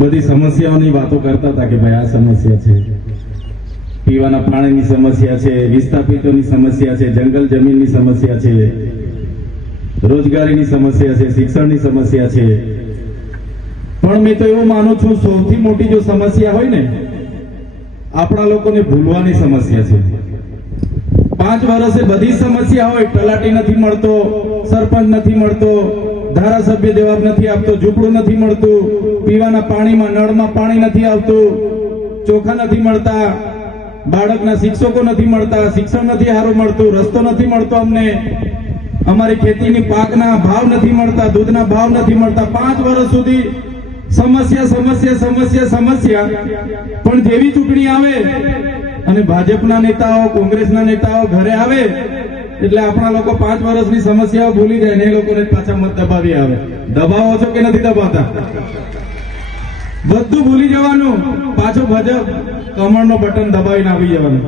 બધી સમસ્યાઓની વાતો કરતા હતા કે ભાઈ આ સમસ્યા છે, પીવાના પાણીની સમસ્યા છે, વિસ્થાપિતોની સમસ્યા છે, જંગલ જમીનની સમસ્યા છે, રોજગારીની સમસ્યા છે, શિક્ષણની સમસ્યા છે. પણ મેં તો એવું માનું છું સૌથી મોટી જો સમસ્યા હોય ને આપણા લોકોને ભૂલવાની સમસ્યા છે. 5 વર્ષે બધી સમસ્યા હોય, તલાટી નથી મળતો, સરપંચ નથી મળતો, ધારાસભ્ય જવાબ નથી આપતો, ઝૂંપડું નથી મળતું, પીવાના પાણીમાં નળમાં પાણી નથી આવતું, ચોખા નથી મળતા, બાળકના શિક્ષકો નથી મળતા, શિક્ષણ નથી સારું મળતું, રસ્તો નથી મળતો, અમને અમારી ખેતીની પાકના ભાવ નથી મળતા, દૂધના ભાવ નથી મળતા. 5 વર્ષ સુધી સમસ્યા સમસ્યા સમસ્યા સમસ્યા. પણ જેવી ચૂંટણી આવે અને ભાજપના નેતાઓ કોંગ્રેસના નેતાઓ ઘરે આવે એટલે આપણા લોકો 5 વર્ષની સમસ્યાઓ ભૂલી જાય ને એ લોકોને પાછા મત દબાવી આવે. દબાવો છો કે નથી દબાવતા? બધું ભૂલી જવાનું, પાછો ભાજપ કમળનો બટન દબાવીને આવી જવાનું,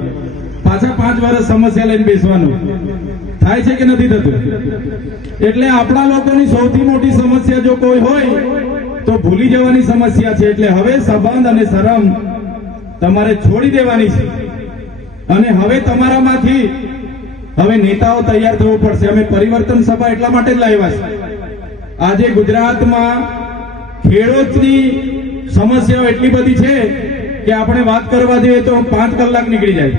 પાછા 5 વર્ષ સમસ્યા લઈને બેસવાનું. થાય છે કે નથી થતું? એટલે આપણા લોકોની સૌથી મોટી સમસ્યા જો કોઈ હોય તો ભૂલી જવાની સમસ્યા છે. એટલે હવે સંબંધ અને શરમ તમારે છોડી દેવાની છે અને હવે તમારામાંથી હવે નેતાઓ તૈયાર થવું પડશે. અમે પરિવર્તન સભા એટલા માટે જ લાવ્યા છે. આજે ગુજરાતમાં ખેડૂતની સમસ્યાઓ એટલી બધી છે કે આપણે વાત કરવા જઈએ તો 5 કલાક નીકળી જાય.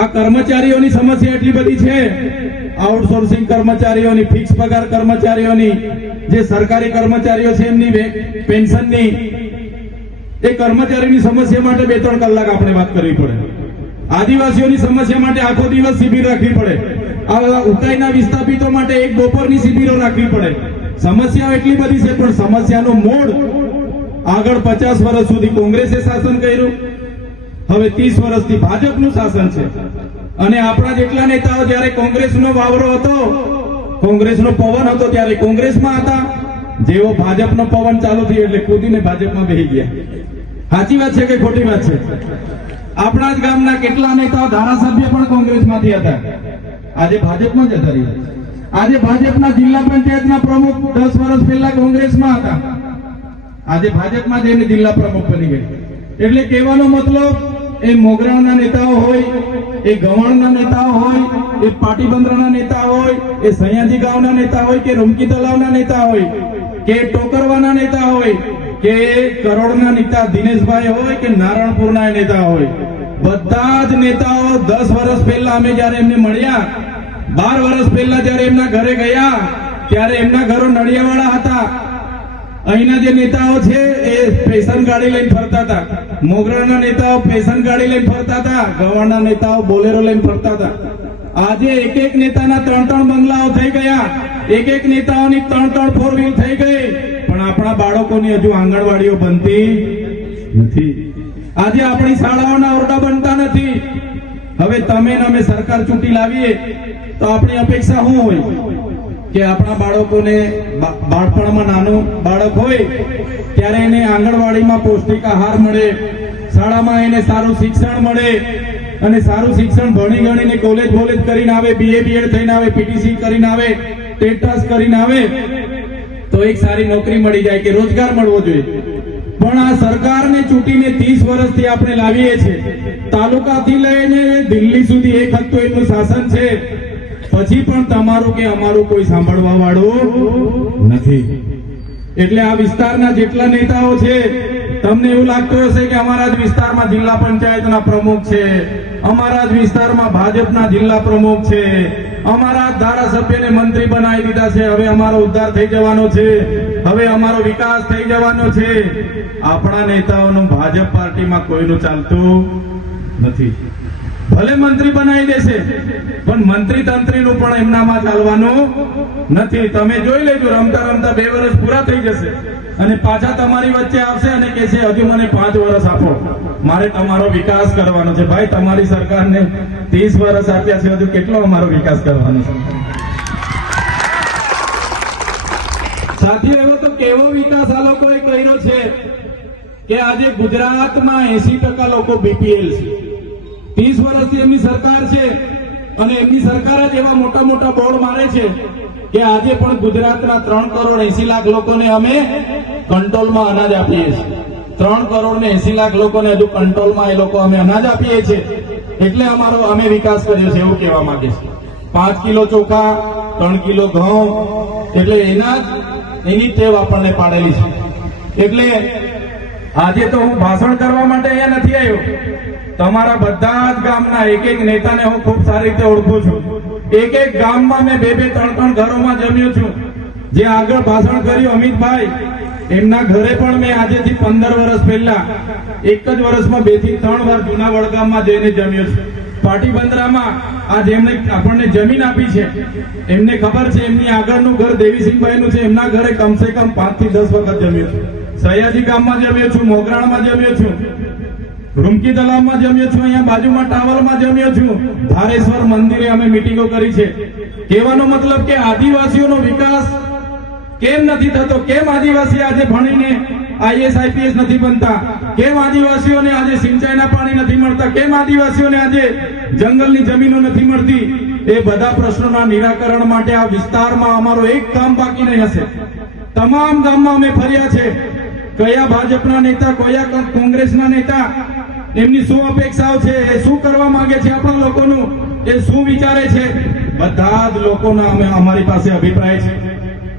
આ કર્મચારીઓની સમસ્યા એટલી બધી છે, આઉટસોર્સિંગ કર્મચારીઓની, ફિક્સ પગાર કર્મચારીઓની, જે સરકારી કર્મચારીઓ છે એમની પેન્શનની, એ કર્મચારીની સમસ્યા માટે 2-3 કલાક આપણે વાત કરવી પડે. આદિવાસીઓની સમસ્યા માટે આખો દિવસ શિબિર રાખવી પડે. આ ઉકાઈના વિસ્થાપિતો માટે એક બપોરની શિબિરો રાખવી પડે. સમસ્યાઓ એટલી બધી છે, પણ સમસ્યાનું મૂળ આગળ 50 વર્ષ સુધી કોંગ્રેસે શાસન કર્યું, હવે 30 વર્ષથી ભાજપનું શાસન છે. અને આપણા જેટલા નેતાઓ જયારે કોંગ્રેસનો વાવરો હતો, કોંગ્રેસનો પવન હતો ત્યારે કોંગ્રેસમાં હતા, જેવો ભાજપનો પવન ચાલુ થયો એટલે કૂદીને ભાજપમાં બેસી ગયા. સાચી વાત છે કે ખોટી વાત છે? આપણા જ ગામના કેટલા નેતાઓ ધારાસભ્ય પણ કોંગ્રેસમાંથી હતા, આજે ભાજપમાં જતા રહ્યા. આજે ભાજપના જિલ્લા પંચાયતના પ્રમુખ 10 વર્ષ પહેલા કોંગ્રેસમાં હતા, આજે ભાજપમાં જઈને જિલ્લા પ્રમુખ બની ગયા. એટલે કહેવાનો મતલબ એ મોગરાના નેતાઓ હોય, એ ગવણના નેતાઓ હોય, એ પાટીબંદરના નેતા હોય, એ સયાજી ગામના નેતા હોય, કે રૂમકી તલાવના નેતા હોય, કે ટોકરવાના નેતા હોય, કે કરોડના નેતા દિનેશભાઈ હોય, કે નારણપુરના નેતા હોય, બધા જ નેતાઓ 10 વર્ષ પહેલા અમે જયારે એમને મળ્યા, 12 વર્ષ પહેલા જયારે એમના ઘરે ગયા ત્યારે એમના ઘરો નડિયાવાળા હતા. અહીંના જે નેતાઓ છે એ પેશન ગાડી લઈને ફરતા હતા, મોગરાના નેતાઓ પેશન ગાડી લઈને ફરતા હતા, ગવાના નેતાઓ બોલેરો લઈને ફરતા હતા. આજે એક નેતાના 3 બંગલાઓ થઈ ગયા, એક નેતાઓની 3 4 વ્હીલ થઈ ગઈ, પણ આપણા બાળકોની હજુ આંગણવાડીઓ બનતી નથી. આજે આપણી શાળાઓના ઓરડા બનતા નથી. હવે તમે ને અમે સરકાર ચૂંટી લાવીએ તો આપણી અપેક્ષા શું હોય કે આપણા બાળકોને બાળપણમાં નાનું બાળક હોય ત્યારે એને આંગણવાડીમાં પૌષ્ટિક આહાર મળે, શાળામાં એને સારું શિક્ષણ મળે, અને સારું શિક્ષણ ભણી ગણીને કોલેજ કરીને આવે, BA BEd થઈને આવે, PTC કરીને આવે, ટેટાસ કરીને આવે તો એક સારી નોકરી મળી જાય કે રોજગાર મળવો જોઈએ. પણ આ સરકારને ચૂંટીને 30 વર્ષથી આપણે લાવીએ છીએ, તાલુકાથી લઈને દિલ્હી સુધી એક હતું એનું શાસન છે, પછી પણ તમારું કે અમારું કોઈ સાંભળવા વાળું નથી. એટલે આ વિસ્તારના જેટલા નેતાઓ છે, તમને એવું લાગતું હશે કે અમારા જ વિસ્તારમાં જિલ્લા પંચાયતના પ્રમુખ છે, અમારા જ વિસ્તારમાં ભાજપના જિલ્લા પ્રમુખ છે, અમારા ધારાસભ્યને મંત્રી બનાવી દીધા છે, હવે અમારો ઉદ્ધાર થઈ જવાનો છે, હવે અમારો વિકાસ થઈ જવાનો છે. આપણા નેતાઓનું ભાજપ પાર્ટીમાં કોઈનું ચાલતું નથી. ભલે મંત્રી બનાવી દેશે પણ મંત્રી તંત્રીનું પણ એમનામાં ચાલવાનું નથી. તમે જોઈ લેજો, રમતા રમતા 2 વર્ષ પૂરા થઈ જશે અને પાછા તમારી વચ્ચે આવશે અને કહેશે હજુ મને 5 વર્ષ આપો, મારે તમારો વિકાસ કરવાનો છે. ભાઈ, તમારી સરકારને 30 વર્ષ આપ્યા છે, હજુ કેટલો અમારો વિકાસ કરવાનો છે? સાથીઓ, એવો તો કેવો વિકાસ આ લોકોએ કર્યો છે કે આજે ગુજરાતમાં 80% લોકો BPL છે. 30 વર્ષથી એમની સરકાર છે અને એમની સરકાર જ એવા મોટા મોટા બોર્ડ મારે છે કે આજે પણ ગુજરાતના 3 કરોડ 80 લાખ લોકોને અમે કંટ્રોલમાં અનાજ આપીએ છીએ. 3,80,00,000 લોકોને હજુ કંટ્રોલમાં એ લોકો અમે અનાજ આપીએ છીએ, એટલે અમે વિકાસ કર્યો છે એવું કહેવા માંગે છે. 5 કિલો ચોખા, 3 કિલો ઘઉં, એટલે એની ટેવ આપણને પાડેલી છે. એટલે આજે તો હું ભાષણ કરવા માટે અહીંયા નથી આવ્યો. તમારા બધા જ ગામના એક એક નેતાને હું ખૂબ સારી રીતે ઓળખું છું. એક એક ગામમાં મેં 2-2, 3-3 ઘરોમાં જમ્યો છું. જે આગળ ભાષણ કર્યું અમિતભાઈ, એમના ઘરે પણ મેં આજેથી 15 વર્ષ પહેલા એક જ વર્ષમાં 2 થી 3 વાર જૂના વડગામમાં જઈને જમ્યો છું. પાટીબંદરામાં આ જેમને આપણને જમીન આપી છે, એમને ખબર છે એમની આગળનું ઘર દેવીસિંહભાઈનું છે, એમના ઘરે કમસે કમ 5 થી 10 વખત જમ્યો છું. સયાજી ગામમાં જમ્યો છું, મોગરાણમાં જમ્યો છું, રૂમકી તલાવમાં જમ્યો છું, અહીંયા બાજુમાં ટાવરમાં જમ્યો છું, ધારેશ્વર મંદિરે અમે મીટિંગો કરી છે. કહેવાનો મતલબ કે આદિવાસીઓનો વિકાસ કેમ નથી થતો? કેમ આદિવાસી આજે ભણીને IAS IPS નથી બનતા? કેમ આદિવાસીઓને આજે સિંચાઈના પાણી નથી મળતા? કેમ આદિવાસીઓને આજે જંગલની જમીનો નથી મળતી? એ બધા પ્રશ્નોના નિરાકરણ માટે આ વિસ્તારમાં અમારો એક કામ બાકી નહીં હશે. તમામ ગામમાં અમે ફર્યા છે. કયા ભાજપના નેતા, કયા કોંગ્રેસના નેતા, એમની શું અપેક્ષાઓ છે, એ શું કરવા માંગે છે આપણા લોકોનું, એ શું વિચારે છે, બધા જ લોકોના અમારી પાસે અભિપ્રાય છે.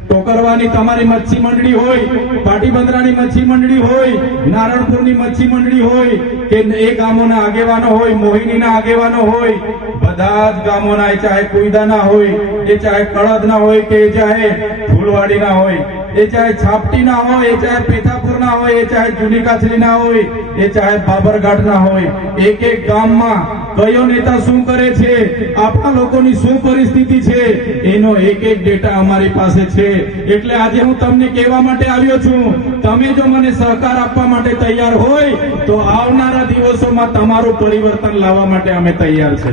ટોકરવાની તમારી મચ્છી મંડળી હોય, પાટીબંદરાની મચ્છી મંડળી હોય, નારણપુરની મચ્છી મંડળી હોય, કે એ ગામોના આગેવાનો હોય, મોહિનીના આગેવાનો હોય, બધા જ ગામોના, એ ચાહે કુઈદાના હોય, એ ચાહે કળદના હોય, કે એ ચાહે ફૂલવાડીના હોય, એ ચાહે છાપટીના હોય, એ ચાહે પેથાપુરના હોય, એ ચાહે જૂની કાછલીના હોય, એ ચાહે બાબરઘાટના હોય, એક એક ગામમાં કયો નેતા શું કરે છે, આપણા લોકોની શું પરિસ્થિતિ છે, એનો એક એક ડેટા અમારી પાસે છે. એટલે આજે હું તમને કહેવા માટે આવ્યો છું, તમે જો મને સહકાર આપવા માટે તૈયાર હોય તો આવનારા દિવસોમાં તમારું પરિવર્તન લાવવા માટે અમે તૈયાર છે.